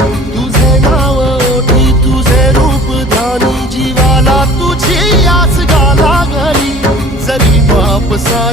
तुझे नाव ओठी तुझे रूप ध्यानी जीवाला तुझी आस गाला घरी जरी बाप सा